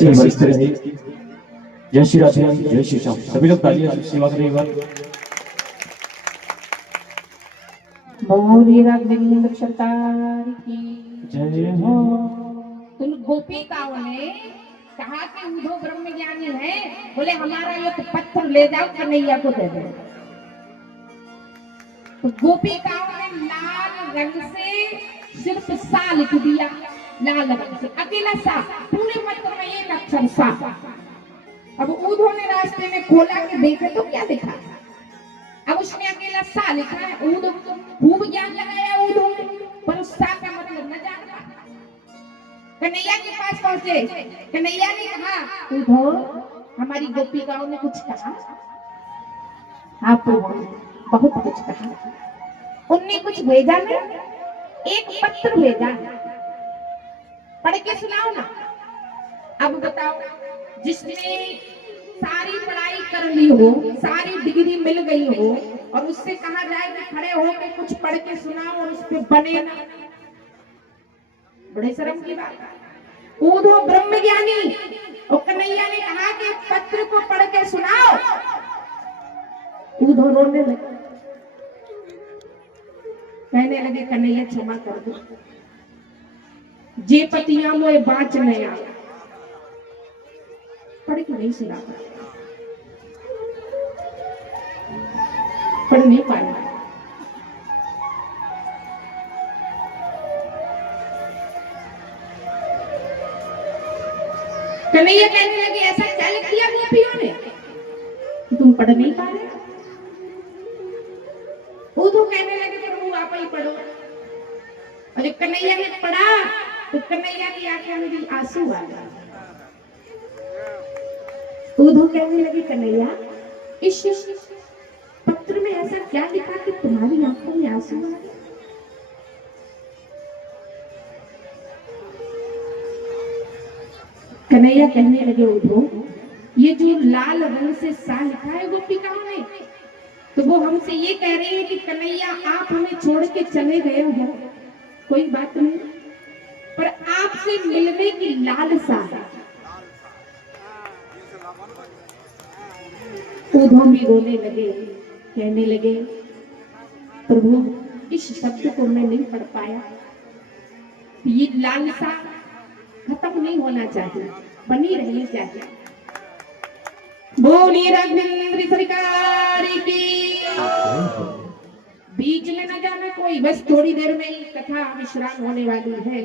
ऐसे ही बरसते रहे। जय श्री राधे, जय श्री श्याम। सभी लोग तालियां सेवा करें एक बार। बोलिए राघवेंद्र सरकार की जय हो। उन गोपिकाओं ने कहा कि उद्धव ब्रह्म ज्ञानी है, बोले हमारा एक पत्थर ले जाओ कन्हैया को दे दो। तो गोपिकाओं ने लाल रंग से सिर्फ सा लिख दिया, लाल रंग से अकेला सा, पूरे पत्र में एक अक्षर सा। अब उद्धव ने रास्ते में खोला के देखे तो क्या दिखा, अब उसमें अकेला सा लिखा है। उद्धव खूब ज्ञान लगाया उद्धव ने, पर उस सा का मतलब न जान पाया। कन्हैया के पास पहुंचे, कन्हैया ने कहा उद्धव हमारी गोपिकाओं ने कुछ कहा, आप बहुत कुछ कहा, उनने कुछ भेजा नहीं, एक पत्र भेजा, पढ़ के सुनाओ ना। अब बताओ, जिसने सारी पढ़ाई कर ली हो, सारी डिग्री मिल गई हो, और उससे कहा जाए कि खड़े होकर कुछ पढ़ के सुनाओ और उस पे बने ना, बड़े शर्म की बात है। उद्धव ब्रह्म ज्ञानी और कन्हैया ने कहा कि पत्र को पढ़ के सुनाओ। उद्धव रोने लगे, कहने लगे कन्हैया क्षमा कर दो, जे पतिया मोए बाँच नया, पढ़ के नहीं सुना, पढ़ नहीं पाया। कन्हैया कहने लगे ऐसा क्या लिख दिया गोपियों ने, तुम पढ़ नहीं पा रहे। उद्धव कहने लगे प्रभु आप ही पढ़ो। और जब कन्हैया ने पढ़ा तो कन्हैया की आंखें में आंसू आ गए। उद्धव कहने लगे कन्हैया इस पत्र में ऐसा क्या लिखा कि तुम्हारी आंखों में आंसू आ गए। कन्हैया कहने लगे उद्धव ये जो लाल रंग से सा लिखा है गोपिकाओं ने, तो वो हमसे ये कह रहे हैं कि कन्हैया आप हमें छोड़ के चले गए हो, कोई बात नहीं, पर आपसे मिलने की लालसा है। उद्धव भी रोने लगे, कहने लगे प्रभु इस शब्द को मैं नहीं पढ़ पाया, ये लालसा खत्म नहीं होना चाहिए, बनी रहनी चाहिए। बोलिए राघवेंद्र सरकार की। बीच में न जाना कोई, बस थोड़ी देर में ही कथा विश्राम होने वाली है।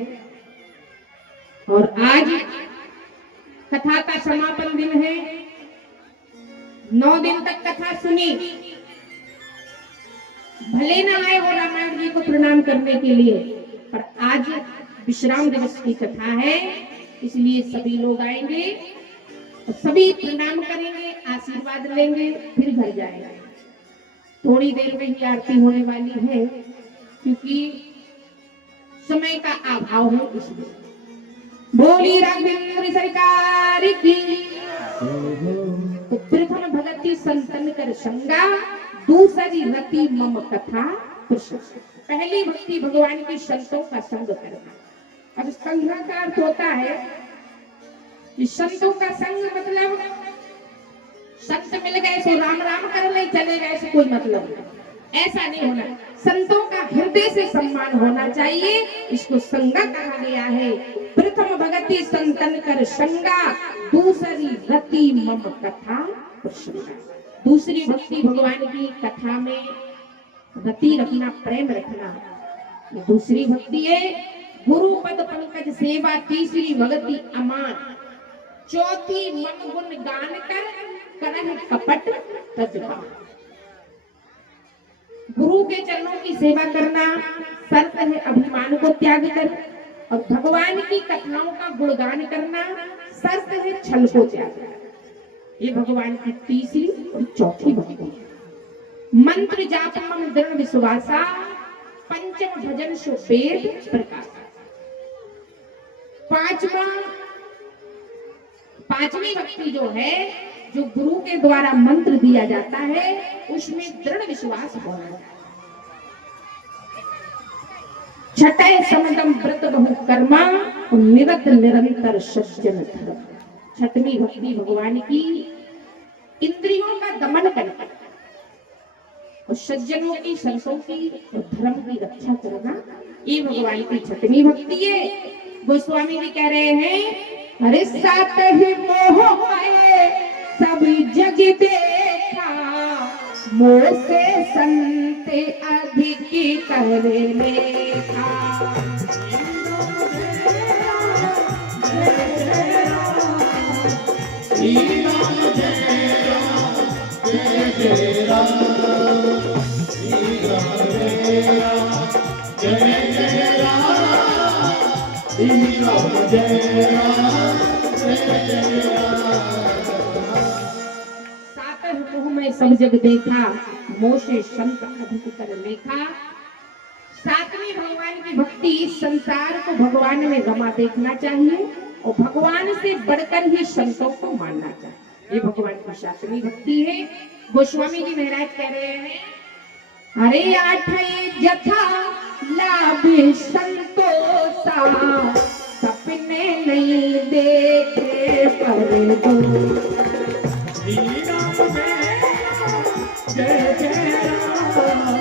और आज कथा का समापन दिन है। 9 दिन तक कथा सुनी, भले न आए हो रामायण जी को प्रणाम करने के लिए, पर आज विश्राम दिवस की कथा है, इसलिए सभी लोग आएंगे और सभी प्रणाम करेंगे, आशीर्वाद लेंगे, फिर घर जाएंगे। थोड़ी देर में ही आरती होने वाली है, क्योंकि समय का अभाव है, इसलिए। बोली राघवेंद्र सरकार की। तो प्रथम भगति संतन कर संगा, दूसरी रति मम कथा कृष्ण। पहली भक्ति भगवान की संतों का संग करना। अब संग का अर्थ होता है कि संतों का संग मतलब संत मिल गए तो राम राम कर ले, चले गए तो कोई मतलब नहीं, ऐसा नहीं होना। संतों का हृदय से सम्मान होना चाहिए, इसको संगा कहा गया है। प्रथम भगति संतन कर संगा, दूसरी रति मम कथा कृष्ण। दूसरी भक्ति भगवान की कथा में रति रखना, प्रेम रखना, दूसरी भक्ति है। गुरु पद पंकज सेवा, तीसरी भक्ति अमान, चौथी मन गुण गान कर करह कपट तजबा। गुरु के चरणों की सेवा करना शर्त है अभिमान को त्याग कर, और भगवान की कथाओं का गुणगान करना शर्त है छल को त्याग कर। ये भगवान की तीसरी और चौथी भक्ति। मंत्र जाप मम दृढ़ विश्वासा, पंचम भजन सो वेद प्रकाश। पांचवी भक्ति जो है, जो गुरु के द्वारा मंत्र दिया जाता है, उसमें दृढ़ विश्वास होना। छठे समदम व्रत बहु कर्मा, निरत निरंतर सज्जन धर्म। छठवीं भक्ति भगवान की इंद्रियों का दमन करना और सज्जनों की, संतों की और धर्म की रक्षा करना, ये भगवान की छठवीं भक्ति है। गोस्वामी जी कह रहे हैं, अरे सात ही मोह माये सभी जग देखा, मोह से संत अधिक कर लेखा। सातर मोह में सब जग देखा, मोह से संत अधिक कर लेखा। सातवीं भगवान की भक्ति, संसार को भगवान में रमा देखना चाहिए और भगवान से बढ़कर ही संतों को मानना चाहिए। ये भगवान की सातवीं भक्ति है। गोस्वामी जी महाराज कह रहे हैं, अरे आठ जथा लाभ संतोषा, सपने नहीं देखे पर दो। श्री राम जय जय राम,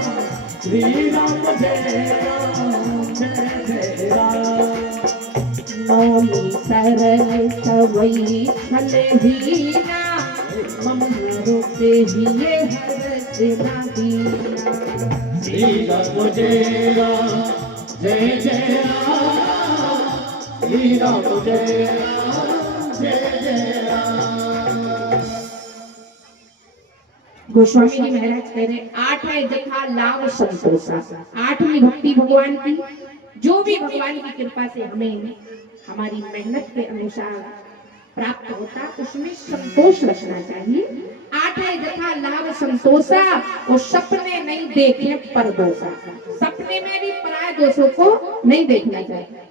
श्री राम जय राम जय जय राम। नौमी सरल सवई छल हीना, मम रूपे हिये हरस ना दीना। श्री राम जय राम जय जय राम, श्री राम जय राम जय जय राम। गोस्वामी जी महाराज कह रहे, आठ है जथा लाभ संतोषा। आठवीं भक्ति भगवान की, जो भी भगवान की कृपा से हमें हमारी मेहनत के अनुसार प्राप्त होता, उसमें संतोष रखना चाहिए। आठ है जथा लाभ संतोषा, और सपने नहीं देखे परदोषा। सपने में भी पराय दोषों को नहीं देखना चाहिए।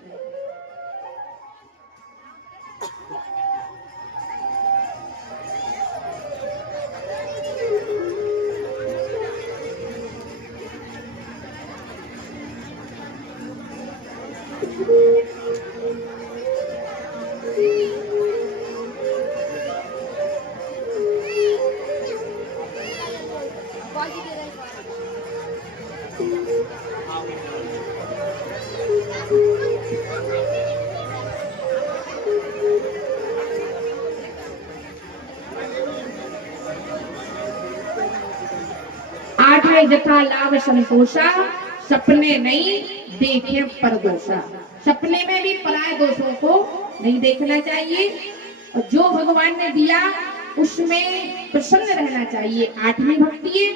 आठ है जथा लाभ संतोषा, सपने नहीं देखे परदोषा। सपने में भी पराय दोषों को नहीं देखना चाहिए और जो भगवान ने दिया उसमें प्रसन्न रहना चाहिए। आठवीं भक्ति है,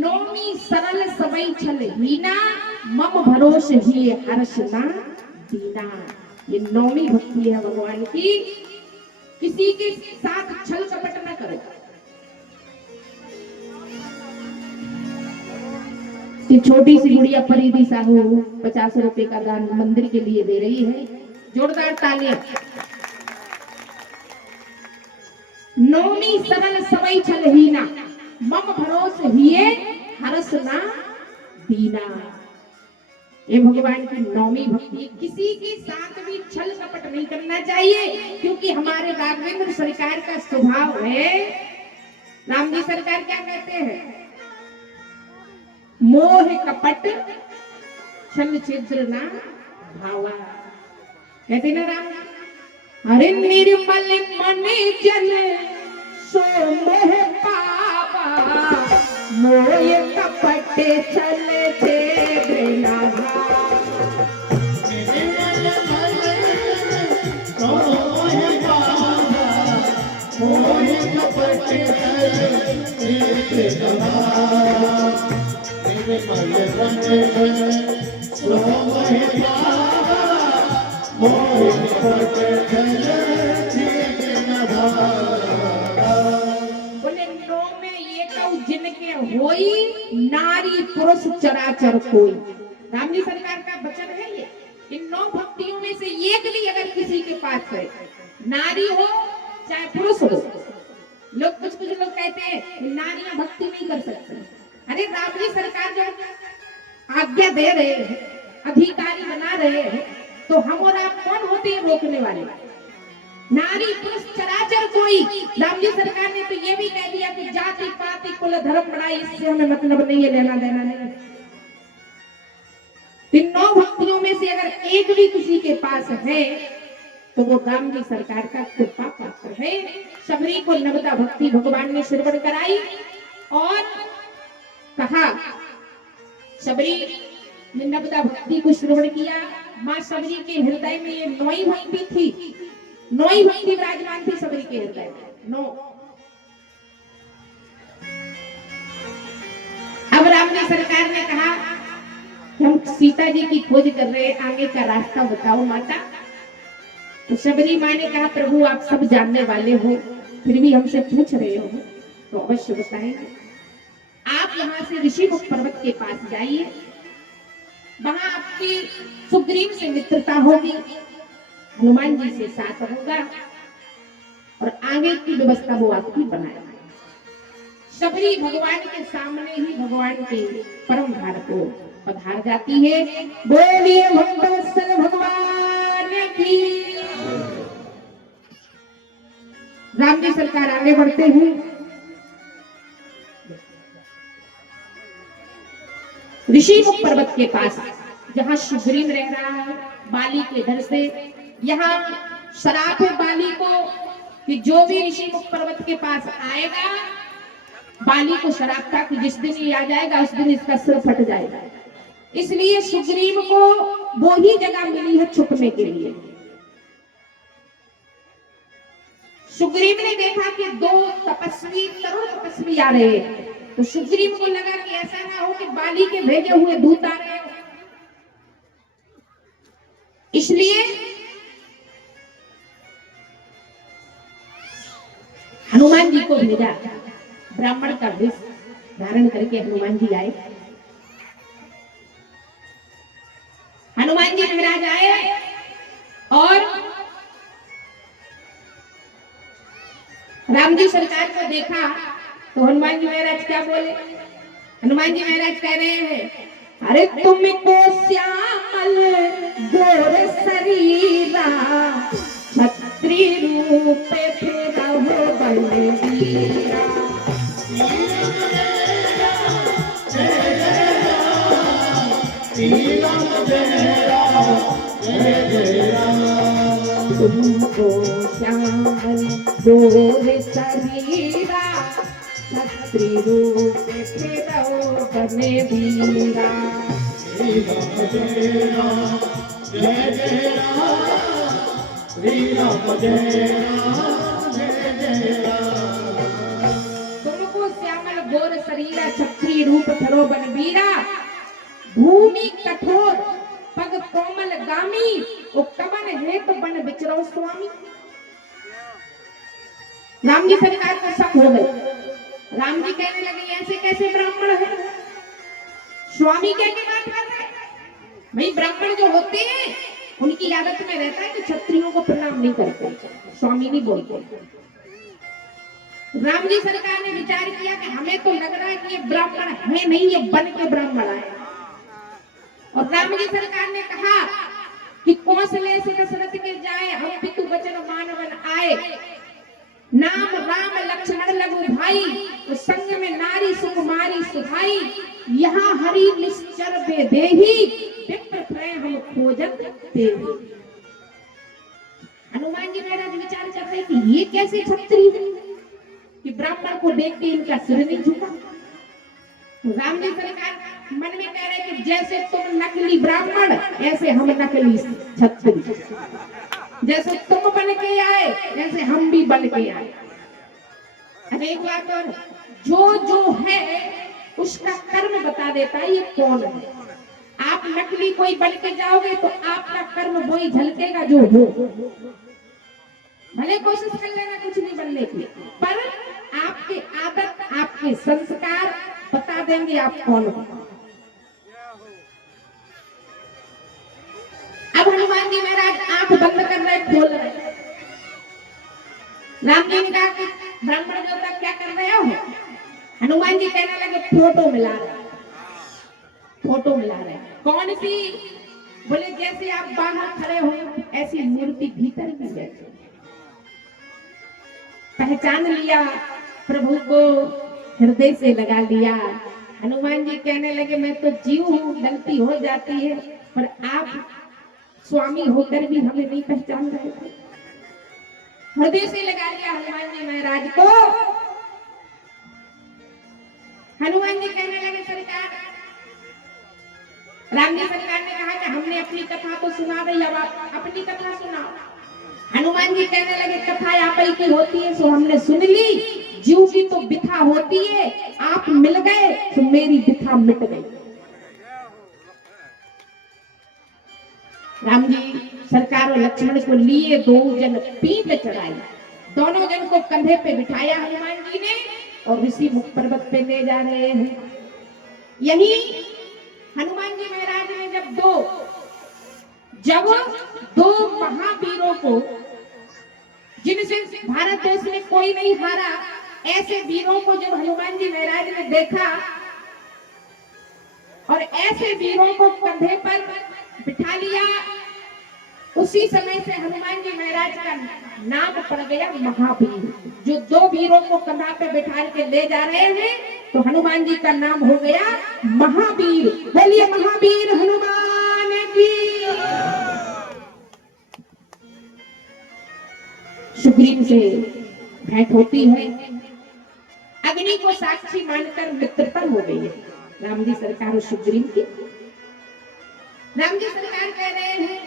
नौमी सरल सबई छल हीना, मम भरोस ही हर्ष ना दीना। ये नौमी भक्ति है भगवान की। किसी के साथ छल कपट न करो। कि छोटी सी गुड़िया परिधि साहू 50 रुपए का दान मंदिर के लिए दे रही है, जोरदार तालियां। नौमी सरल सबई छल हीना, मम भरोस हिये हरस ना दीना। ये भगवान की नौमी भक्ति। किसी के साथ भी छल कपट नहीं करना चाहिए, क्योंकि हमारे राघवेंद्र सरकार का स्वभाव है। राम जी सरकार क्या कहते हैं? मोह कपट छल छिद्र ना भावा। कहते ना राम, अरे निर्मल मन जन सो मोह पावा, मोह कपट छल छिद्र ना भावा। निर्मल मन सो मोह पावा, मोह कपट छल छिद्र ना भावा। निर्मल मन सो मोह पावा, मोह कपट छल छिद्र ना भावा। बोले नौ में ये कहूँ जिनके होई, नारी पुरुष चराचर कोई। राम जी सरकार का वचन है ये। इन 9 भक्तियों में से एक भी अगर किसी के पास है, नारी हो चाहे पुरुष हो। लोग कुछ लोग कहते हैं नारियां भक्ति नहीं कर सकती। अरे राम जी सरकार जो आज्ञा दे रहे हैं, अधिकारी बना रहे हैं, तो हम और आप कौन होते हैं रोकने वाले? नारी पुरुष चराचर जी सरकार ने तो ये भी कह दिया कि जाति पाति कुल धर्म बढ़ाई, इससे हमें मतलब नहीं है, लेना देना नहीं। इन 9 भक्तियों में से अगर एक भी किसी के पास है तो वो राम जी सरकार का कृपा पात्र है। शबरी को नवदा भक्ति भगवान ने श्रवण कराई और कहा, शबरी ने नवदा भक्ति को श्रवण किया। मां शबरी के हृदय में ये 9 भक्ति थी, 9 भक्ति विराजमान थी शबरी के हृदय में, 9। अब राम जी सरकार ने कहा कि हम सीता जी की खोज कर रहे हैं, आगे का रास्ता बताओ माता। तो शबरी मां ने कहा, प्रभु आप सब जानने वाले हो, फिर भी हमसे पूछ रहे हो तो अवश्य बताएंगे। आप यहाँ से ऋषिमुख पर्वत के पास जाइए, वहां आपकी सुग्रीव से मित्रता होगी, हनुमान जी से साथ होगा और आगे की व्यवस्था वो आपकी बनाएगा। शबरी भगवान के सामने ही भगवान के परम धार को पधार जाती है। बोलिए भक्तवत्सल भगवान की। राम जी सरकार आगे बढ़ते हैं। ऋषिमुख पर्वत के पास जहां सुग्रीव रह रहा है बाली के घर से, यहाँ श्राप है बाली को कि जो भी ऋषिमुख पर्वत के पास आएगा, बाली को श्राप था कि जिस दिन ये आ जाएगा उस दिन इसका सिर फट जाएगा। इसलिए सुग्रीव को वो ही जगह मिली है छुपने के लिए। सुग्रीव ने देखा कि 2 तपस्वी, तरुण तपस्वी आ रहे हैं, तो सुग्रीव को लगा कि ऐसा ना हो कि बाली के भेजे हुए दूत आ रहे हो, इसलिए हनुमान जी को भेजा। ब्राह्मण का वेश धारण करके हनुमान जी आए। हनुमान जी महाराज आए और राम जी सरकार को देखा तो हनुमान जी महाराज क्या बोले? हनुमान जी महाराज कह रहे हैं, अरे तुमको श्यामल गोर शरीरा छत्री रूप फिरहु बलवीरा। तुमको श्यामल गोर शरीरा छत्री रूप फिरहु बलवीरा। तुमको श्यामल गोर शरीरा छत्री रूप धरो बलवीरा। भूमि कठोर पग कोमल गामी, ओ कवन हेत बन बिचरो स्वामी। राम जी सरकार को शक हो गए। राम जी कहने लगे, ऐसे कैसे ब्राह्मण है, स्वामी कह के बात कर रहे हैं। भाई ब्राह्मण जो होते हैं उनकी आदत में रहता है कि क्षत्रियों को प्रणाम नहीं करते, स्वामी नहीं बोलते। राम जी सरकार ने विचार किया कि हमें तो लग रहा है कि ये ब्राह्मण है नहीं, ये बन के ब्राह्मण आए। और राम जी सरकार ने कहा कि कौशले से दशरथ के जाए, हम पितु वचन मानवन आए। नाम राम लक्ष्मण लघु भाई, तो संग में नारी सुकुमारी सुभाई। यहाँ हरि निश्चर बेदेही, विप्र प्रेय हम खोजत तेहि। हनुमान जी महाराज विचार कर रहे कि ये कैसे क्षत्रिय कि ब्राह्मण को देख के इनका सिर नहीं झुका। राम जी सरकार मन में कह रहे कि जैसे तुम नकली ब्राह्मण, ऐसे हम नकली क्षत्रिय। जैसे तुम बन के आए, ऐसे हम भी बन के आए। अरे एक बात और, जो है उसका कर्म बता देता है ये कौन है। आप नकली कोई बन के जाओगे तो आपका कर्म वही झलकेगा जो हो। भले कोशिश कर लेना कुछ नहीं बनने की, पर आपकी आदत, आपके संस्कार बता देंगे आप कौन हो। अब हनुमान जी महाराज आंख बंद कर रहे, खोल रहे। राम जी ने कहा कि ब्राह्मण देवता क्या कर रहे हो? हनुमान जी कहने लगे, फोटो मिला रहे। फोटो मिला रहे कौन सी? बोले जैसे आप बाहर खड़े हो ऐसी मूर्ति भीतर भी बैठे। पहचान लिया, प्रभु को हृदय से लगा लिया। हनुमान जी कहने लगे मैं तो जीव हूँ, गलती हो जाती है, पर आप स्वामी होकर भी हमें नहीं पहचान रहे थे। हृदय से लगा लिया हनुमान जी महाराज को। हनुमान जी कहने लगे सरकार, राम जी सरकार ने कहा कि हमने अपनी कथा तो सुना दी, अब आप अपनी कथा सुनाओ। हनुमान जी कहने लगे कथा आप ही की होती है सो हमने सुन ली, जीव की तो बिथा होती है, आप मिल गए तो मेरी बिथा मिट गई। राम जी सरकार और लक्ष्मण को लिए, दो जन पीठ चढ़ाई, दोनों जन को कंधे पे बिठाया हनुमान जी ने और ऋषि मुख पर्वत पे ले जा रहे हैं। यही हनुमान जी महाराज ने जब दो महावीरों को, जिनसे भारत देश में कोई नहीं हारा, ऐसे वीरों को जब हनुमान जी महाराज ने देखा और ऐसे वीरों को कंधे पर बिठा लिया, उसी समय से हनुमान जी महाराज का नाम पड़ गया महावीर। जो दो वीरों को कंधा पे बिठा के ले जा रहे हैं तो हनुमान जी का नाम हो गया महावीर। बोलिए महावीर हनुमान की। सुग्रीव से भेंट होती है, अग्नि को साक्षी मानकर मित्रता हो गई है राम जी सरकार और सुग्रीव की। राम जी सरकार कह रहे हैं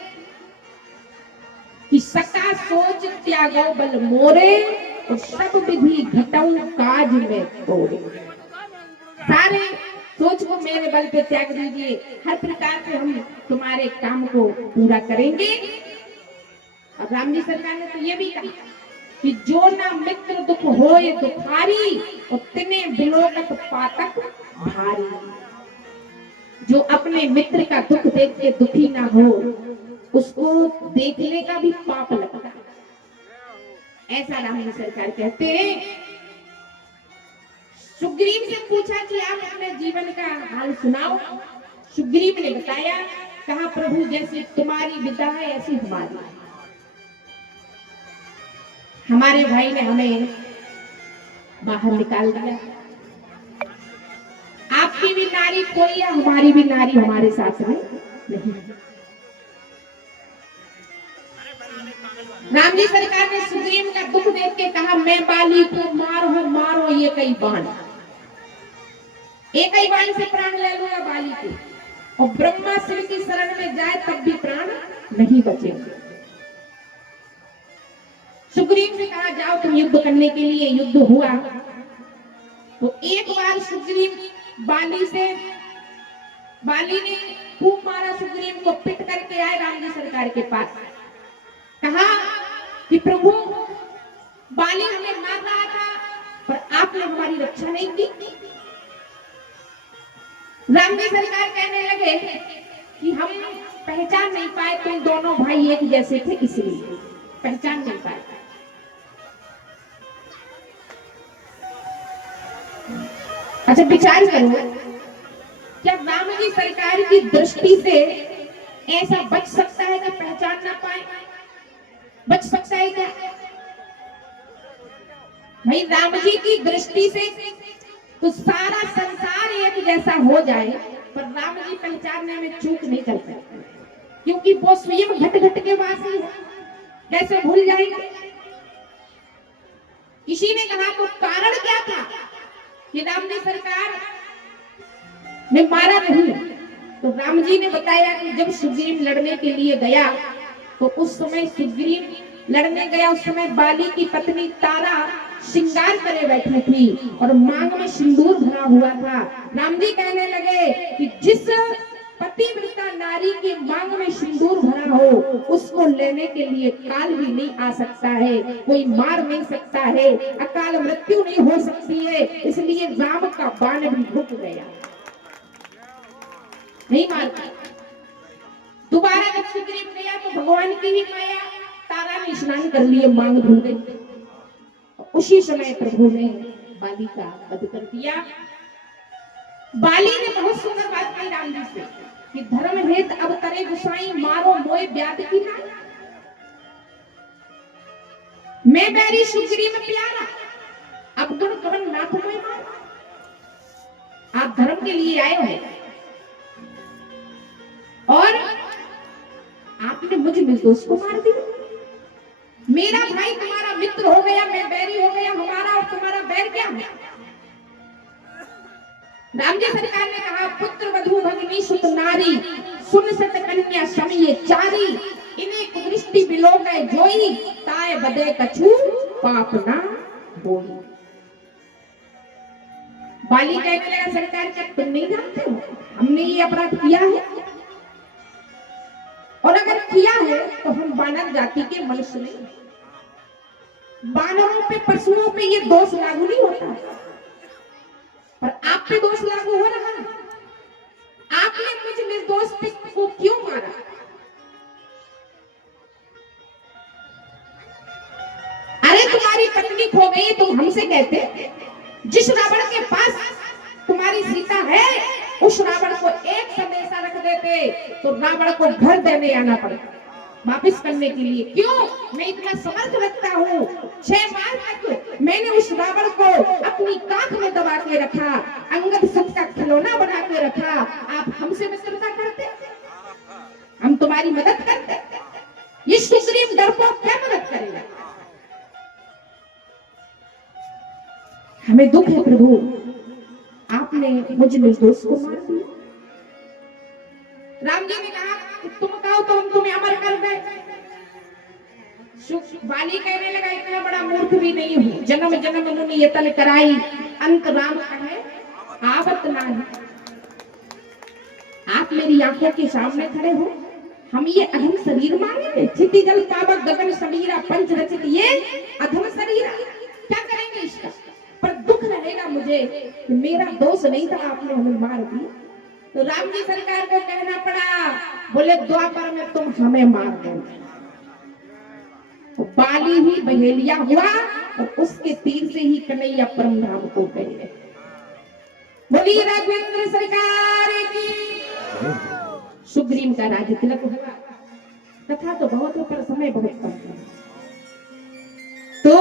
कि सका सोच त्यागो बल मोरे और सब विधि घटऊ काज में तोड़े। सारे सोच को मेरे बल पे त्याग दीजिए, हर प्रकार से हम तुम्हारे काम को पूरा करेंगे। और राम जी सरकार ने तो ये भी कहा कि जो ना मित्र दुख होए दुखारी और तिने बिलोकत पातक भारी। जो अपने मित्र का दुख देख के दुखी ना हो, उसको देखने का भी पाप लगता है, ऐसा राम जी सरकार कहते हैं। सुग्रीव से पूछा कि आप अपने जीवन का हाल सुनाओ। सुग्रीव ने बताया, कहा प्रभु जैसी तुम्हारी विदा है ऐसी हमारी। हमारे भाई ने हमें बाहर निकाल दिया, आपकी भी नारी कोई है, हमारी भी नारी हमारे साथ में नहीं। राम जी सरकार ने सुग्रीव का दुख देख के कहा, मैं बाली को मारो मारो ये कई बाण, एक ही बाण से प्राण ले लूंगा बाली के, और ब्रह्मा शिव की शरण में जाए तब भी प्राण नहीं बचेंगे। सुग्रीव ने कहा जाओ तुम युद्ध करने के लिए। युद्ध हुआ तो एक बार सुग्रीव बाली ने खूब मारा, सुग्रीव को पिट करके आए राम जी सरकार के पास। कहा कि प्रभु बाली हमें मार रहा था पर आपने हमारी रक्षा नहीं की। राम जी सरकार कहने लगे कि हम पहचान नहीं पाए, तुम दोनों भाई एक जैसे थे इसलिए पहचान नहीं पाए। अच्छा विचार करो, क्या राम जी सरकार की दृष्टि से ऐसा बच सकता है कि पहचान ना पाए? बच सकता है क्या? भाई राम जी की दृष्टि से तो सारा संसार एक जैसा हो जाए पर राम जी पहचानने में चूक नहीं कर सकते, क्योंकि वो स्वयं घट घट के वासी है, कैसे भूल जाएंगे? किसी ने कहा तो कारण क्या था कि राम जी सरकार ने मारा नहीं? तो राम जी ने बताया कि जब सुग्रीव लड़ने के लिए गया तो उस समय सुग्रीव लड़ने गया, उस समय बाली की पत्नी तारा श्रृंगार करे बैठी थी और मांग में सिंदूर भरा हुआ था। राम जी कहने लगे कि जिस पतिव्रता नारी की मांग में सिंदूर भरा हो उसको लेने के लिए काल भी नहीं आ सकता है, कोई मार नहीं सकता है, अकाल मृत्यु नहीं हो सकती है, इसलिए राम का बाण भी रुक गया, नहीं मारता। दोबारा जब सुग्रीव गया तो भगवान की ही माया, तारा ने स्नान कर लिए, मांग धुल गई। उसी समय प्रभु ने बाली का वध कर दिया। बाली ने बहुत सुंदर बात कही राम जी से कि धर्म हेत अब करे गुसाई, मारो मोए व्याध की नाई। मैं बैरी सुग्रीव में प्यारा, अब गुण कवन नाथ में मारा। आप धर्म के लिए आए हो और आपने मुझे निर्दोष को मार दिया। मेरा भाई तुम्हारा मित्र हो गया, मैं बैरी हो गया, हमारा और तुम्हारा बैर क्या है? राम जी सरकार ने कहा, पुत्र वधू भगिनी सुत नारी, सुन सत कन्या समिये चारी, इन्हें कुदृष्टि बिलो गए जोई, ताए बदे कछु पाप ना होई। बाली कहने लगा, सरकार क्या तुम नहीं जानते हो हमने ये अपराध किया है? और अगर किया है तो हम वानर जाति के मनुष्य नहीं, वानरों पे पशुओं पे ये दोष लागू नहीं होता, पर आप पे दोष लागू हो रहा है। आपने मुझ निर्दोष को क्यों मारा? अरे तुम्हारी पत्नी खो गई, तुम हमसे कहते जिस रावण के पास तुम्हारी सीता है उस रावण को एक संदेशा रख देते तो रावण को घर देने आना पड़ता वापिस करने के लिए। क्यों? मैं इतना समर्थ रखता हूँ, 6 माह तक मैंने उस रावण को अपनी काख में दबा के रखा, अंगद सुख का खिलौना बना के रखा। आप हमसे मित्रता करते, हम तुम्हारी मदद करते। ये सुग्रीव डरपोक क्या मदद करेगा? हमें दुख है प्रभु, आपने मुझे निर्दोष को मार दिया। राम जी ने कहा, तुम कहो तो हम तुम्हें अमर कर दें। बाली कहने लगा, इतना बड़ा मूर्ख भी नहीं हूं, जन्म जन्म मुनि ये तन कराई, अंत राम कहे आवत नाही। आप मेरी आंखों के सामने खड़े हो, हम ये अधम शरीर मांगेंगे? क्षिति जल पावक गगन समीरा पंच रचित ये अधम शरीर, क्या करेंगे इसका? पर दुख रहेगा मुझे कि मेरा दोष नहीं था, आपने हमें मार दिया। तो राम जी सरकार को कहना पड़ा, बोले द्वापर में तुम हमें मार दो। तो बाली ही बहेलिया हुआ और उसके तीर से ही कन्हैया परम धाम को गए। बोलिए राघवेंद्र सरकार की। सुग्रीव का राज्य तिलक हुआ। कथा तो बहुत है पर समय बहुत कम है, तो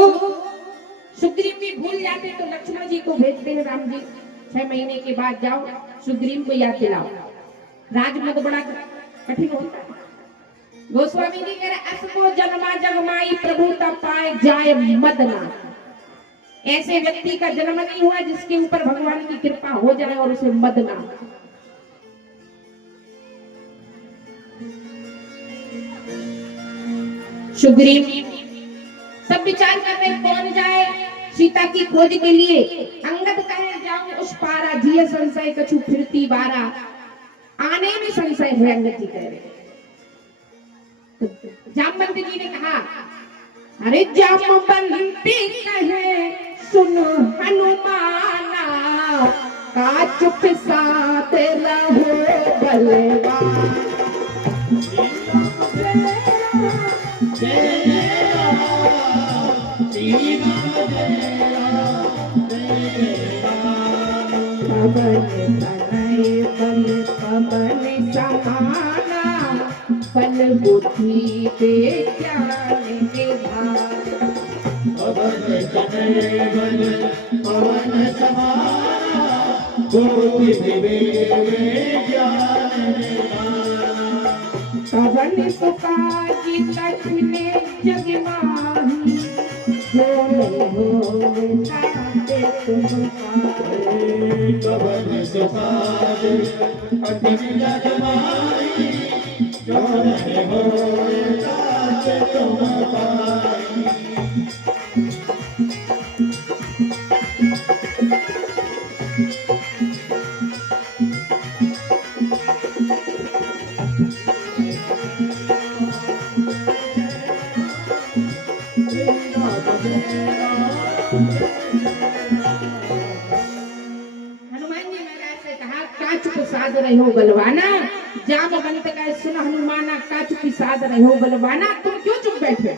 सुग्रीव भी भूल जाते तो लक्ष्मण जी को भेजते हैं राम जी, 6 महीने के बाद जाओ सुग्रीव को याद दिलाओ। राजमत बड़ा कठिन होता है। गोस्वामी जी कह रहे, असको जन्मा जगमाई प्रभुता पाए जाए मदना। ऐसे व्यक्ति का जन्म नहीं हुआ जिसके ऊपर भगवान की कृपा हो जाए और उसे मदना। सुग्रीव सब विचार कर रहे कौन जाए सीता की खोज के लिए। अंगद कहे, जाऊं उस पारा, जिये संशय कछु फिरती बारा। आने में संशय है, अंगद जी कह रहे। तो जामवंत जी ने कहा, अरे जामवंती कहे सुन हनुमाना, का चुप साथ रहो बलवान। पवन समाना, बल बुद्धि ज्ञान निधान। पवन समाना, बुद्धि ज्ञान निधान। पवन सुकाजी तखने जग माही, जो हो ताते तुम पाए। पवन सुकाजी तखने जग माही, जो हो ताते तुम पाए। साध रहो बलवाना। जामवंत का सुन हनुमाना, का चुपी साध रहो बलवाना। तुम क्यों चुप बैठे?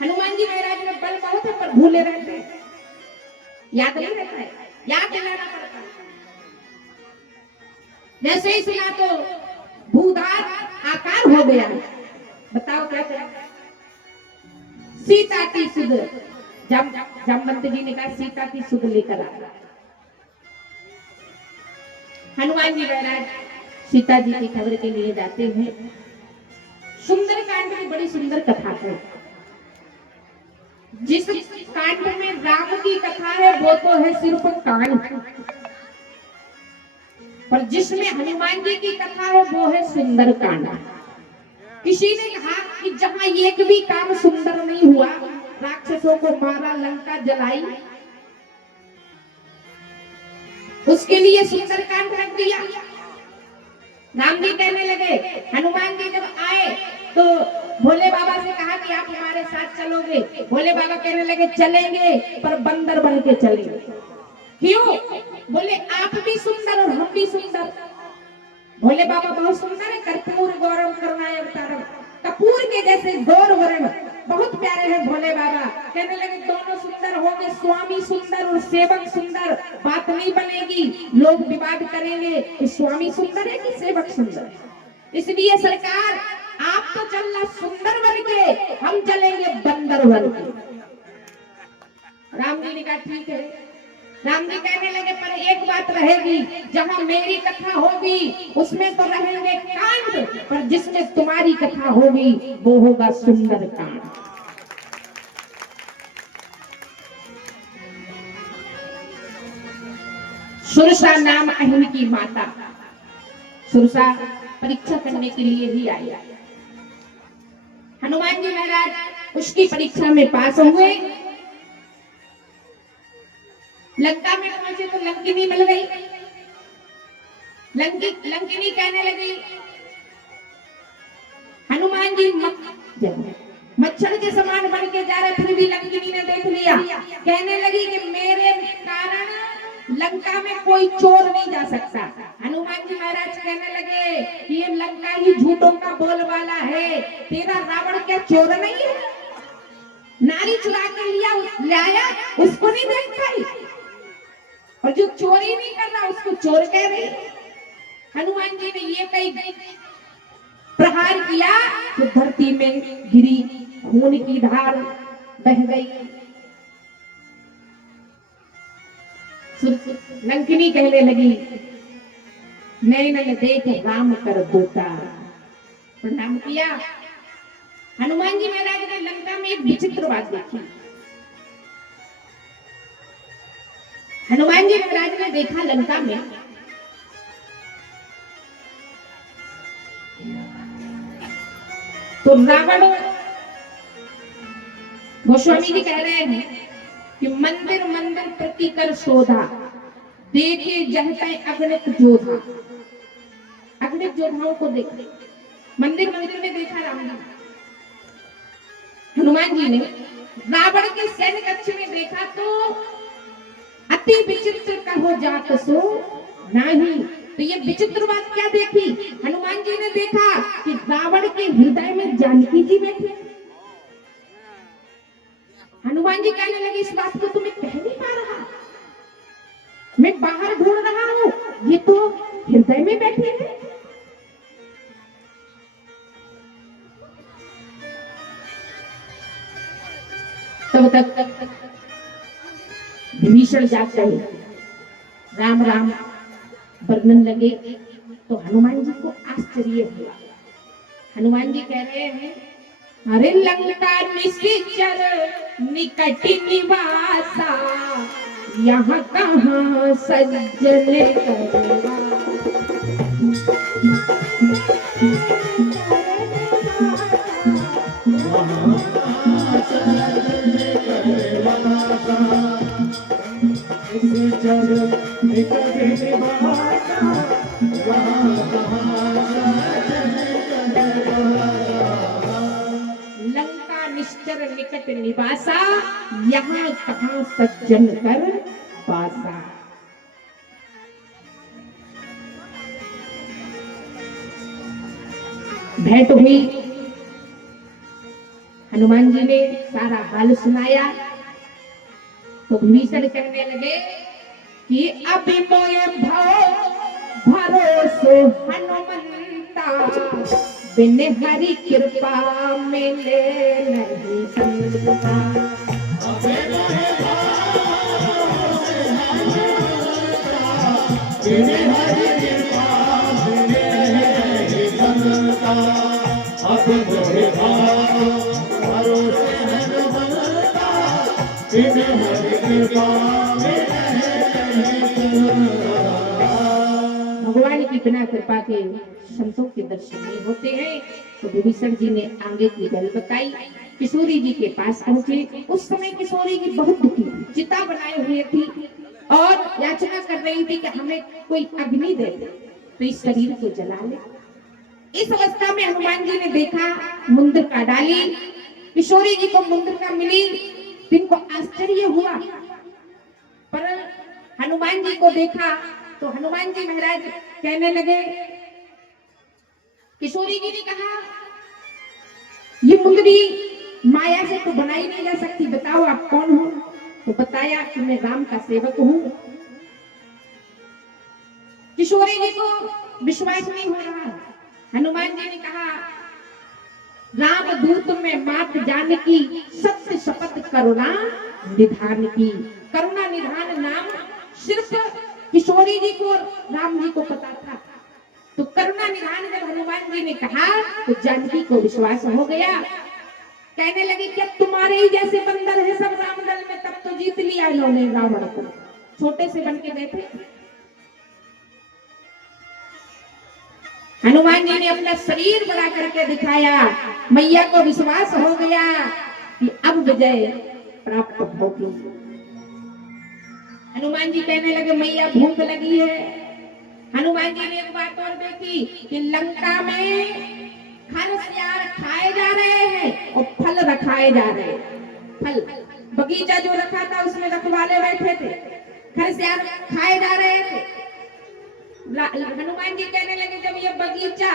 हनुमान जी महाराज में बल बहुत है पर भूले रहते हैं, याद नहीं रहता है, याद दिलाना पड़ता है। जैसे ही सुना तो भूधार आकार हो गया। बताओ क्या करें? सीता की सुध। जामवंत जी ने कहा सीता की सुध लेकर आ। हनुमान जी महाराज सीता जी की खबर के लिए जाते हैं। सुंदरकांड में बड़ी सुंदर कथा है। जिस कांड में राम की कथा है वो तो है सिर्फ कांड, पर जिसमें हनुमान जी की कथा है वो है सुंदर कांड। किसी ने कहा कि जहां एक भी काम सुंदर नहीं हुआ, राक्षसों को मारा, लंका जलाई, उसके लिए सुंदर कांड रख दिया। राम जी कहने लगे, हनुमान जी जब आए तो भोले बाबा से कहा कि आप हमारे साथ चलोगे। भोले बाबा कहने लगे चलेंगे, पर बंदर बन के चलेंगे। क्यों? बोले आप भी सुंदर और हम भी सुंदर। भोले बाबा बहुत सुंदर है, कर्पूर गौरव करुणाय अवतारम, कपूर के जैसे गौर वर्ण, बहुत प्यारे हैं भोले बाबा। कहने लगे दोनों सुंदर होंगे, स्वामी सुंदर और सेवक सुंदर, बात नहीं बनेगी, लोग विवाद करेंगे कि स्वामी सुंदर है कि सेवक सुंदर है। इसलिए सरकार आप तो चलना सुंदर बन के, हम चलेंगे बंदर बन के। राम जी ने कहा ठीक है। राम जी कहने लगे पर एक बात रहेगी, जहां मेरी कथा होगी उसमें तो रहेंगे कांड, पर जिसमें तुम्हारी कथा होगी वो होगा सुंदर कांड। सुरसा नाम अहिन की माता। सुरसा परीक्षा करने के लिए ही आई। हनुमान जी महाराज उसकी परीक्षा में पास हुए। लंका में पहुंचे तो लंकिनी मिल गई। लंकिनी कहने लगी, हनुमान जी मच्छर के समान बन के जा रहे, फिर भी लंकिनी ने देख लिया। कहने लगी कि मेरे कारण लंका में कोई चोर नहीं जा सकता। हनुमान जी महाराज कहने लगे कि ये लंका ही झूठों का बोलबाला है, तेरा रावण क्या चोर नहीं है? नारी चुरा के लाया उसको नहीं देख पाई, और जो चोरी नहीं कर रहा उसको चोर कह रही। हनुमान जी ने ये कई प्रहार किया तो धरती में गिरी, खून की धार बह गई। लंकिनी कहने लगी, नैनन देख राम कर दूता। प्रणाम किया। हनुमान जी महाराज ने लंका में एक विचित्र बात देखी। हनुमान जी महाराज ने देखा लंका में तो रावण, गोस्वामी जी कह रहे हैं कि मंदिर मंदिर प्रति कर शोधा, देखे जहते अगणित जोधा। अगणित जोधाओं को देखे, मंदिर मंदिर में देखा राम जी। हनुमान जी ने रावण के सैन्य कक्ष में देखा तो अति विचित्र कहो जात सो नहीं। तो ये विचित्र बात क्या देखी? हनुमान जी ने देखा कि रावण के हृदय में जानकी जी बैठी। हनुमान जी कहने लगे, इस बात को तुम्हें कह नहीं पा रहा, मैं बाहर ढूंढ रहा हूं, ये तो हृदय में बैठी है। तब तक विभीषण जाग गए, राम राम वर्णन लगे। तो हनुमान जी को आश्चर्य हुआ। हनुमान जी कह रहे हैं, अरे लंका निश्चर निकट निवासा, यहाँ कहाँ सज्जन करवा। लंका निश्चर निकट निवासा, यहाँ कहाँ सज्जन कर वासा। भेंट हुई। हनुमान जी ने सारा हाल सुनाया तो विभीषण कहने लगे कि अभी मोए भरोसो हनुमंता, बिन हरि कृपा मिले नहीं संता। भगवान की बिना कृपा के संतों के दर्शन नहीं होते हैं। तो विभीषण जी ने आगे की गल बताई। किशोरी जी के पास पहुंचे। उस समय किशोरी जी बहुत दुखी थी, चिता बनाए हुए थी और याचना कर रही थी कि हमें कोई अग्नि दे दे तो इस शरीर को जला ले। इस अवस्था में हनुमान जी ने देखा, मुंद्रिका डाली, किशोरी जी को मुंद्रिका मिली। जिनको आश्चर्य हुआ, पर हनुमान जी को देखा तो हनुमान जी महाराज कहने लगे, किशोरी जी ने कहा ये मुंदरी माया से तो बनाई नहीं जा सकती, बताओ आप कौन हो। तो बताया कि मैं राम का सेवक हूं। किशोरी जी को विश्वास नहीं हो रहा। हनुमान जी ने कहा, राम दूत में मात जानकी, सत्य शपथ करुणा निधान की। करुणा निधान नाम सिर्फ किशोरी जी को, राम जी को पता था। तो करुणा निधान जब हनुमान जी ने कहा तो जानकी को विश्वास हो गया। कहने लगी, क्या तुम्हारे ही जैसे बंदर है सब रामदल में, तब तो जीत लिया इन्होंने रावण को। छोटे से बन के बैठे। हनुमान जी ने अपना शरीर बड़ा करके दिखाया। मैया को विश्वास हो गया कि अब विजय प्राप्त होगी। हनुमान जी कहने लगे, मैया भूख लगी है। हनुमान जी ने एक बात और देखी कि लंका में खरसियार खाए जा रहे हैं और फल रखाए जा रहे हैं। फल बगीचा जो रखा था उसमें रखवाले बैठे थे, खरसियार खाए जा रहे थे। हनुमान जी कहने लगे, जब ये बगीचा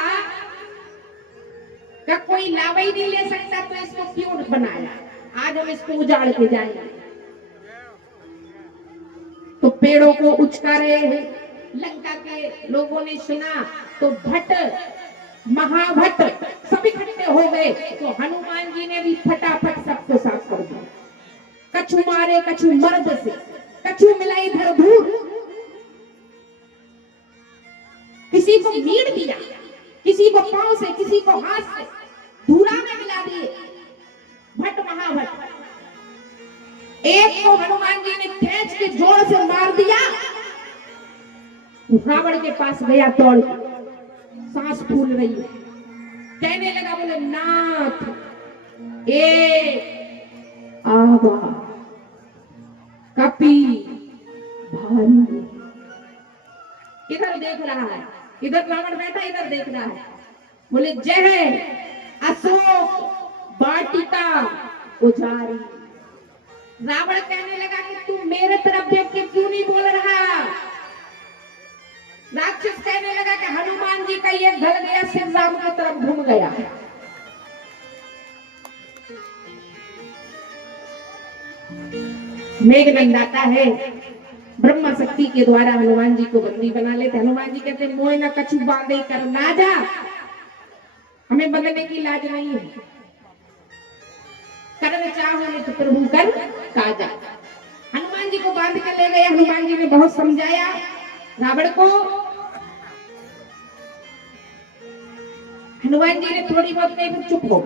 का कोई लाभ ही नहीं ले सकता तो इसको क्यों बनाया, आज हम इसको उजाड़ के जाएंगे। तो पेड़ों को उचका रहे हैं। लंका के लोगों ने सुना तो भट्ट, महाभट्ट सब इकट्ठे हो गए। तो हनुमान जी ने भी फटाफट सबको साफ कर दिया। कछु मारे कछु मर्द से, कछु मिलाई धर धूर, किसी को मीड़ दिया, किसी को पांव से, किसी को हाथ से, धूरा में मिला दिए भट्ट महाभट्ट। एक को हनुमान जी ने खींच के जोर से मार दिया। रावण के पास गया दौड़, सांस फूल रही है। कहने लगा, बोले नाथ ए आवा कपी भारी। इधर देख रहा है, इधर रावण बैठा इधर देख रहा है। बोले जय अशोक वाटिका उजारी। रावण कहने लगा कि तू मेरे तरफ देख के क्यों नहीं बोल रहा। राक्षस कहने लगा कि हनुमान जी का ये ढल गया, सिर राम की तरफ घूम गया। मेघनंद आता है, ब्रह्मा शक्ति के द्वारा हनुमान जी को बंदी बना लेते। हनुमान जी कहते हैं, मोय न कछु बांधे कर लाजा, हमें बंधने की लाज नहीं है। करन चाहो नहीं तो प्रभु कर काजा। हनुमान जी को बांध कर ले गए। हनुमान जी ने बहुत समझाया रावण को। हनुमान जी ने थोड़ी बहुत कही तो चुप हो।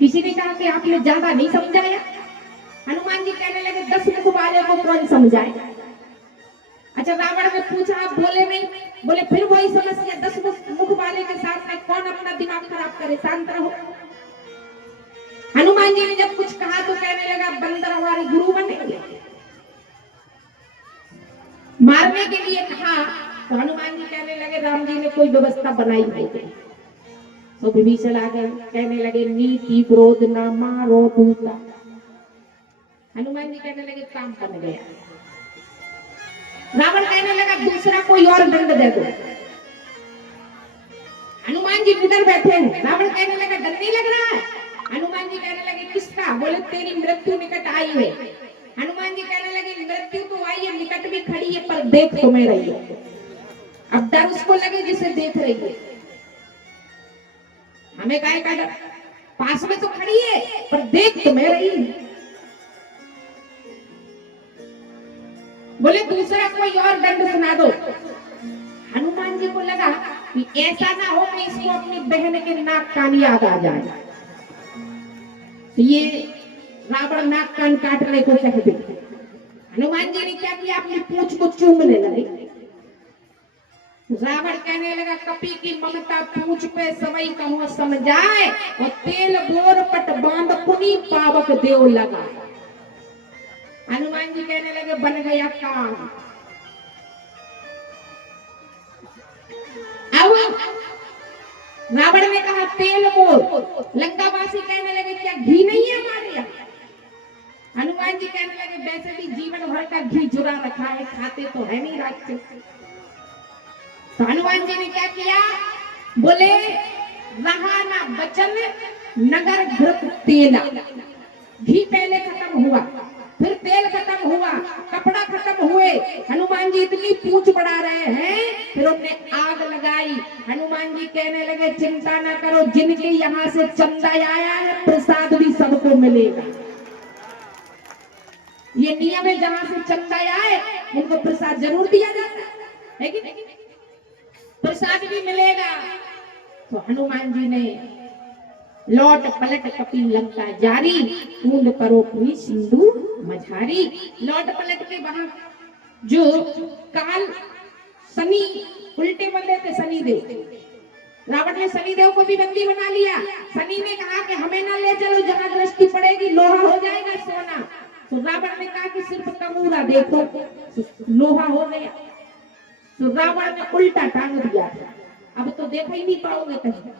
किसी ने कहा कि आपने ज्यादा नहीं समझाया। हनुमान जी कहने लगे, 10 मुख वाले को कौन समझाए। अच्छा, रावण ने पूछा, आप बोले नहीं। बोले फिर वही समस्या, 10 मुख वाले के साथ में कौन अपना दिमाग खराब करे, शांत रहो। हनुमान जी ने जब कुछ कहा तो कहने लगा, बंदर हमारे गुरु बनेंगे। मारने के लिए कहा तो हनुमान जी कहने लगे, राम जी ने कोई व्यवस्था बनाई नहीं थी। तो विभीषण आ गए, कहने लगे, नीति विरोध न मारो दूता। हनुमान जी कहने लगे, काम बन गया। रावण कहने लगा, दूसरा कोई और दंड दे दो। हनुमान जी इधर बैठे हैं। रावण कहने लगा, डर नहीं लग रहा है। हनुमान जी कहने लगे, किसका। बोले तेरी मृत्यु निकट आई है। हनुमान जी कहने लगे, मृत्यु तो आई है, निकट भी खड़ी है, पर देख तुम्हें रही है। अब डर उसको लगे जिसे देख रही है। हमें काय का डर, पास में तो खड़ी है पर देख तो मैं रही। बोले दूसरा कोई और दंड सुना दो। हनुमान जी को लगा कि ऐसा ना हो कि इसको अपनी बहन के नाक कान याद आ जाए, तो ये रावण नाक कान काटने को कह दे। हनुमान जी ने क्या किया, अपनी पूंछ को चूमने लगे। रावण कहने लगा, कपी की ममता पूंछ पे सबई कहो समझाए, और तेल बोर पट बांध पुनी पावक देव लगा। हनुमान जी कहने लगे, बन गया काम। अब रावण ने कहा तेल बोर, लंकावासी कहने लगे क्या घी नहीं है हमारे यहाँ? हनुमान जी कहने लगे वैसे भी जीवन भर का घी जुड़ा रखा है, खाते तो है नहीं राक्षस। तो हनुमान जी ने क्या किया, बोले रहा ना बचन नगर घृत तेला। घी पहले खत्म हुआ, फिर तेल खत्म हुआ, कपड़ा खत्म हुए। हनुमान जी इतनी पूंछ बढ़ा रहे हैं, फिर उन्होंने आग लगाई। हनुमान जी कहने लगे चिंता ना करो, जिनके यहाँ से चंदा आया है प्रसाद भी सबको मिलेगा। ये नियम है, जहां से चंदा आए उनको प्रसाद जरूर दिया जाता है कि नहीं? प्रसाद भी मिलेगा। तो हनुमान जी ने लौट पलट कपी लंका जारी, कूद परोपनी सिंधु मझारी। लौट पलट के वहां जो काल शनि उल्टे बंदे थे, शनि देव, रावण ने शनि देव को भी बंदी बना लिया। शनि ने कहा कि हमें ना ले चलो, जहां दृष्टि पड़ेगी लोहा हो जाएगा सोना। तो रावण ने कहा कि सिर्फ कंगूरा देखो, लोहा हो गया। तो रावण ने उल्टा टांग दिया, अब तो देख ही नहीं पाओगे कहीं।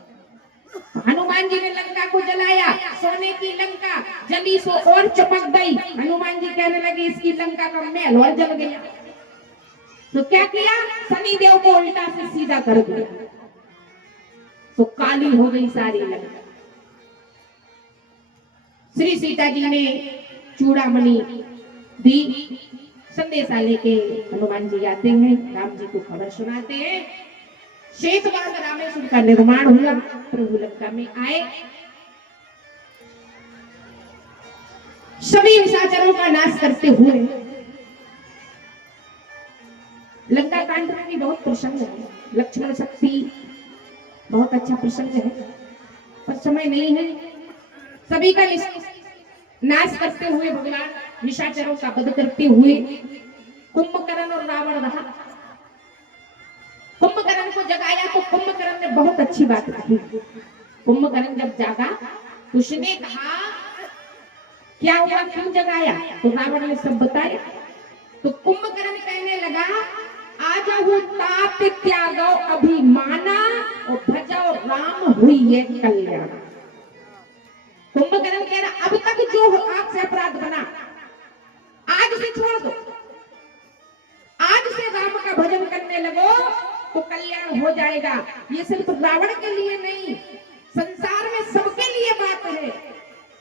हनुमान जी ने लंका को जलाया, सोने की लंका जली सो और चमक गई। हनुमान जी कहने लगे इसकी लंका का महल और जल गया। तो क्या किया, शनि देव को उल्टा से सीधा कर दिया, तो काली हो गई सारी लंका। श्री सीता जी ने चूड़ामणि दी, संदेशा लेके हनुमान जी आते हैं, राम जी को खबर सुनाते हैं। श्वेतवाद रामेश्वर का निर्माण हुआ, प्रभु लंका में आए, सभी निशाचरों का नाश करते हुए। लंका कांड में भी बहुत प्रसंग है, लक्ष्मण शक्ति बहुत अच्छा प्रसंग है, पर समय नहीं है। सभी का नाश करते हुए भगवान निशाचरों का वध करते हुए कुंभकर्ण और रावण रहा। कुंभकर्ण को जगाया तो कुंभकर्ण ने बहुत अच्छी बात कही। कुंभकर्ण जब जागा, उसने कहा क्या हुआ, क्यों जगाया? तो रावण ने सब बताया। तो कुंभकर्ण कहने लगा आजहु तात त्यागो अभिमाना और भजो राम हुई ये कल्याण। कुंभकर्ण कह रहा अब तक जो आपसे अपराध बना आज से छोड़ दो, आज से राम का भजन करने लगो तो कल्याण हो जाएगा। ये सिर्फ रावण के लिए नहीं, संसार में सबके लिए बात है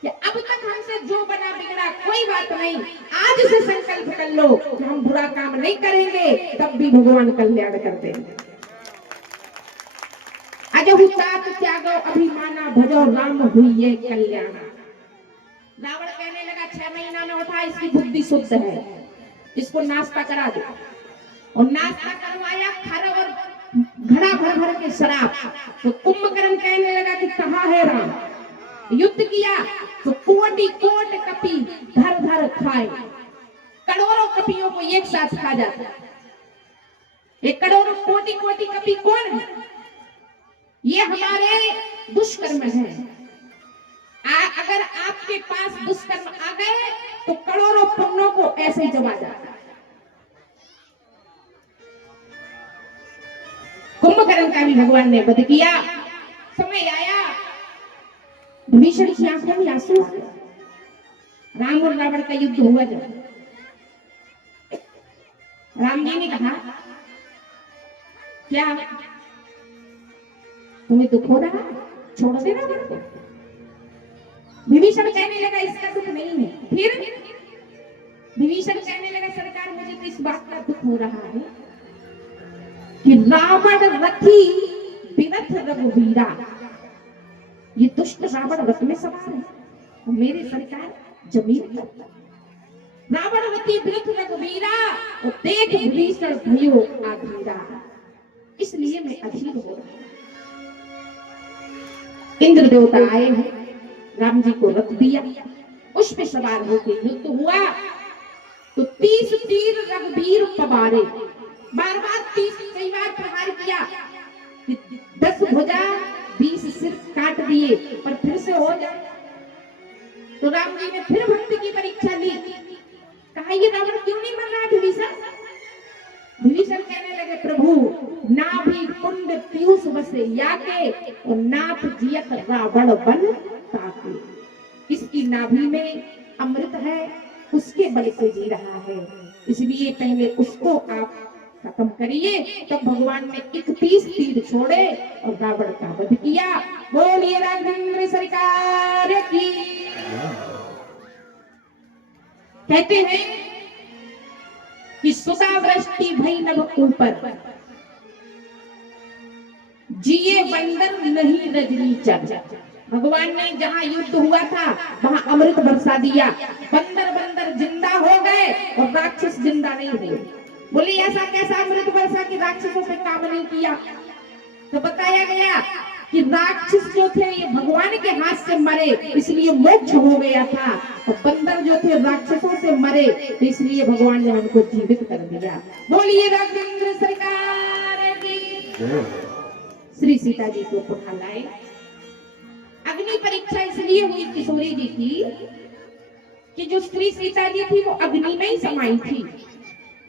कि अब तक हमसे जो बना बिगड़ा कोई बात नहीं, आज से संकल्प कर लो कि हम बुरा काम नहीं करेंगे, तब भी भगवान कल्याण कर देंगे। अजहु तात त्यागो अभिमाना भजो राम हुई ये कल्याण। रावण कहने लगा 6 महीना में उठा, इसकी बुद्धि शुद्ध है, इसको नाश्ता करा दो। और नाश्ता करवाया, खर और घड़ा भर भर के शराब। तो कुंभकर्ण कहने लगा कि कहाँ है राम? युद्ध किया तो कोटि कोट कपी धर धर खाए, करोड़ों कपियों को एक साथ खा जाता। एक करोड़ों कोटि कोटि कपी कौन है? ये हमारे दुष्कर्म है। अगर आपके पास दुष्कर्म आ गए तो करोड़ों पुण्यों को ऐसे ही जमा जाता है। कुंभकर्ण का भी भगवान ने वध किया। समय आया, विभीषण की आंखों में आंसू आ गए। राम और रावण का युद्ध हुआ जब राम जी ने कहा क्या तुम्हें दुख हो रहा, छोड़ देना मेरे को। विभीषण कहने लगा इसका दुख नहीं है। फिर विभीषण कहने लगा सरकार मुझे तो इस बात का दुख हो रहा है कि रावण रथी विरथ रघुवीरा। ये दुष्ट रावण रथ में सवार है और मेरे सरकार जमीन पर। रावणवती वृथ रघुवीरा और देख विभीषण भयो आधीरा, इसलिए मैं अधीर हो रहा हूं। इंद्र देवता आए हैं, राम जी को रथ दिया, उस पे सवार होकर युद्ध हुआ तो 30 तीर रघुवीर पवारे, बार बार 30 कई बार प्रहार किया, 10 भुजा 20 सिर काट दिए, पर फिर से हो जाए तो राम जी ने फिर भक्ति की परीक्षा ली। कहा ये रावण क्यों नहीं मर रहा विभीषण? विभीषण कहने लगे प्रभु नाभि कुंड पीयूष बसे याके और नाथ जियत रावण बन ताके, इसकी नाभि में अमृत है, उसके बल से जी रहा है, इसलिए पहले उसको आप खत्म करिए। तब भगवान ने 31 तीर छोड़े और रावण का वध किया। बोलिए राघवेंद्र सरकार की। कहते हैं कि सुधा वृष्टि भई नभ ऊपर, जिए बंदर नहीं रजनी चर। भगवान ने जहां युद्ध हुआ था वहां अमृत बरसा दिया, बंदर बंदर जिंदा हो गए और राक्षस जिंदा नहीं हुए। बोले ऐसा कैसा अमृत बरसा कि राक्षसों पे काम नहीं किया? तो बताया गया कि राक्षस जो थे ये भगवान के हाथ से मरे इसलिए मोक्ष हो गया था, और बंदर जो थे राक्षसों से मरे तो इसलिए भगवान ने उनको जीवित कर दिया। बोलिए राघवेंद्र सरकार की। श्री सीता जी को पुनः लाए। अग्नि परीक्षा इसलिए हुई किशोरी जी की कि जो श्री सीता जी थी वो अग्नि में ही समाई थी,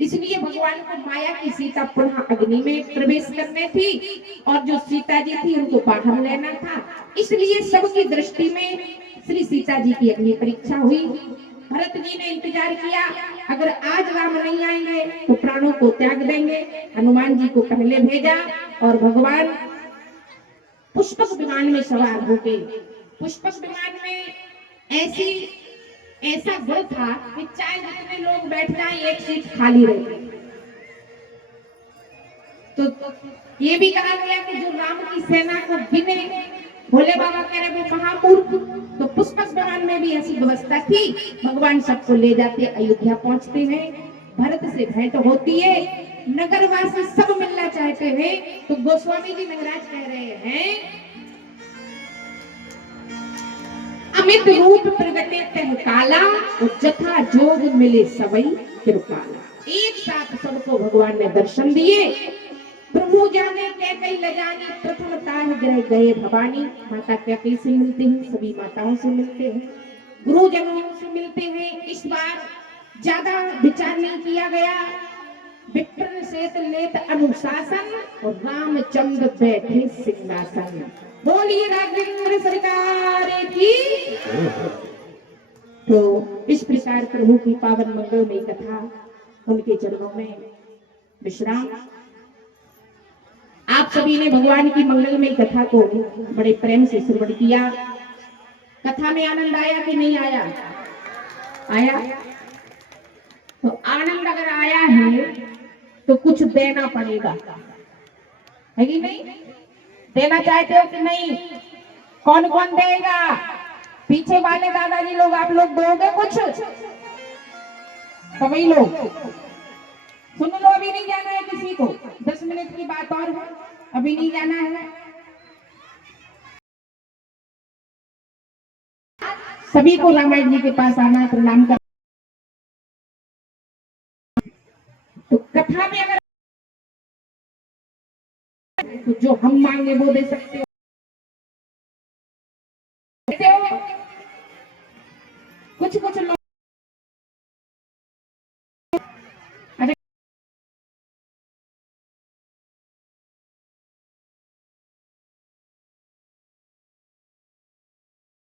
इसलिए भगवान को माया की सीता पुनः अग्नि में प्रवेश करने थी और जो सीता जी थी उनको बाहर लेना था, इसलिए सबकी दृष्टि में श्री सीता जी की अग्नि परीक्षा हुई। भरत जी ने इंतजार किया, अगर आज राम नहीं आएंगे तो प्राणों को त्याग देंगे। हनुमान जी को पहले भेजा और भगवान पुष्पक विमान में सवार हो गए। पुष्पक विमान में ऐसा गुण था कि चाहे जितने लोग बैठ जाएं एक सीट खाली रहे। तो ये भी कहा गया कि जो राम की सेना को गिने, भोले बाबा कह रहे वो महामूर्ख, तो पुष्पक विमान में भी ऐसी व्यवस्था थी, भगवान सबको ले जाते, अयोध्या पहुंचते हैं, भरत से भेंट होती है, नगरवासी सब मिलना चाहते हैं, तो गोस्वामी जी महाराज कह रहे हैं अमित रूप प्रगटे तह काला और जथा जोग मिले सबई कृपाला। एक साथ सबको भगवान ने दर्शन दिए। प्रभु जाने कैकई लजानी प्रथम ताह ग्रह गए भवानी। माता कैकई से मिलते हैं, सभी माताओं से मिलते हैं, गुरुजनों से मिलते हैं। इस बार ज्यादा विचार नहीं किया गया। विप्र सेत लेत अनुशासन और रामचंद्र बैठे सिंहासन। बोलिए राघवेंद्र सरकार की। तो इस प्रकार प्रभु की पावन मंगलमयी कथा, उनके चरणों में विश्राम। आप सभी ने भगवान की मंगलमयी कथा को बड़े प्रेम से श्रवण किया। कथा में आनंद आया कि नहीं आया? आया। तो आनंद अगर आया है तो कुछ देना पड़ेगा, है कि नहीं? देना चाहते हो कि नहीं? कौन कौन देगा? पीछे वाले दादाजी लोग, आप लोग दोगे कुछ? सभी लोग सुन लो, अभी नहीं जाना है किसी को, 10 मिनट की बात और है, अभी नहीं जाना है। सभी को रामायण जी के पास आना है, प्रणाम कर। तो कथा में अगर तो जो हम मांगे वो दे सकते हो। कुछ कुछ लोग